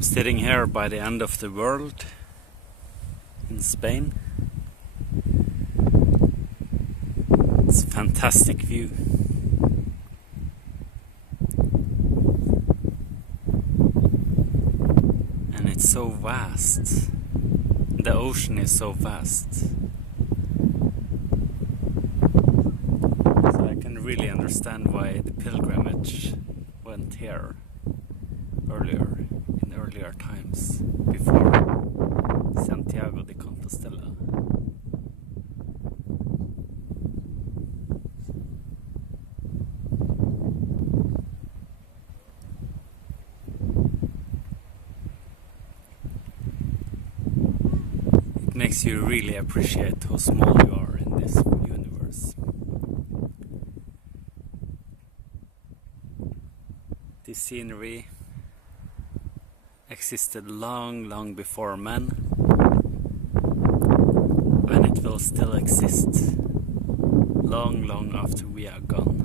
I'm sitting here by the end of the world in Spain. It's a fantastic view. And it's so vast. The ocean is so vast. So I can really understand why the pilgrimage went here in earlier times, before Santiago de Compostela. It makes you really appreciate how small you are in this universe. This scenery existed long before men, and it will still exist long after we are gone.